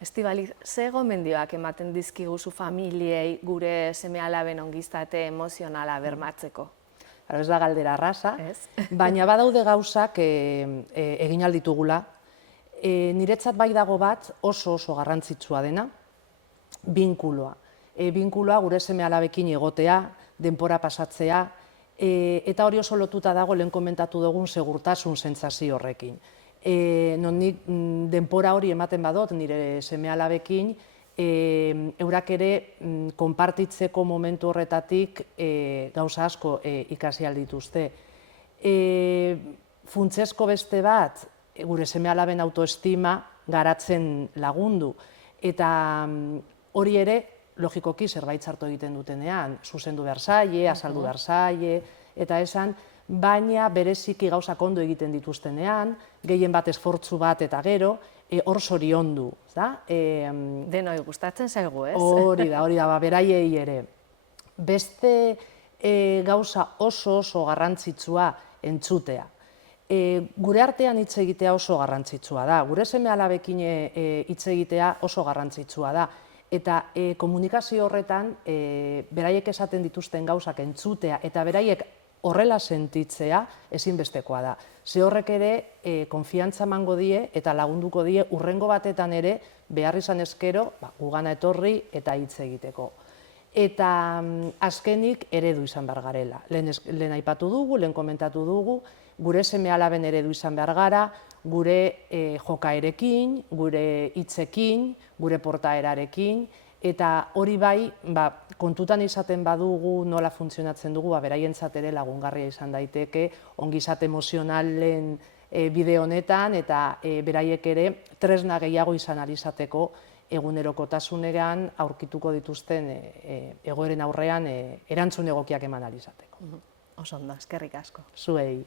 Estibaliz, ze gomendioak ematen dizkiguzu familiei gure seme-alaben ongizate emozionala bermatzeko? Ez da galdera arrasa, Ez? baina badaude gauzak egin ahal ditugula. Niretzat bai dago bat oso garrantzitsua dena, binkuloa. Binkuloa gure seme-alabekin egotea, denbora pasatzea, eta hori oso lotuta dago lehen komentatu dugun segurtasun sentsazio horrekin. Non nik denbora hori ematen badot nire seme-alabekin, eurak ere konpartitzeko momentu horretatik gauza asko ikasi ahal dituzte. Funtsezko beste bat, gure seme-alaben autoestima garatzen lagundu, eta hori ere, logikoki zerbait txarto egiten dutenean, zuzendu behar zaie, azaldu behar zaie, eta esan, baina bereziki gauzak ondo egiten dituztenean, gehien bat esfortzu bat eta gero, hor zoriondu. Denoi gustatzen zaigu, ez? Hori da, beraiei ere. Beste gauza oso garrantzitsua entzutea. Gure artean hitz egitea oso garrantzitsua da, gure seme-alabekin hitz egitea oso garrantzitsua da. Eta komunikazio horretan, beraiek esaten dituzten gauzak entzutea eta beraiek horrela sentitzea ezinbestekoa da. Ze horrek ere konfiantza emango die eta lagunduko die hurrengo batetan ere behar izan ezkero gugana etorri eta hitz egiteko. Eta azkenik eredu izan behar garela. Lehen aipatu dugu, lehen komentatu dugu, gure seme-alaben eredu izan behar gara, gure jokaerekin, gure hitzekin, gure portaerarekin, eta hori bai, kontutan izaten badugu nola funtzionatzen dugu, beraientzat ere lagungarria izan daiteke, ongizate emozionalen bide honetan, eta beraiek ere tresna gehiago izan ahal izateko egunerokotasunean aurkituko dituzten egoeren aurrean erantzun egokiak eman ahal izateko. Oso ondo, eskerrik asko. Zuei.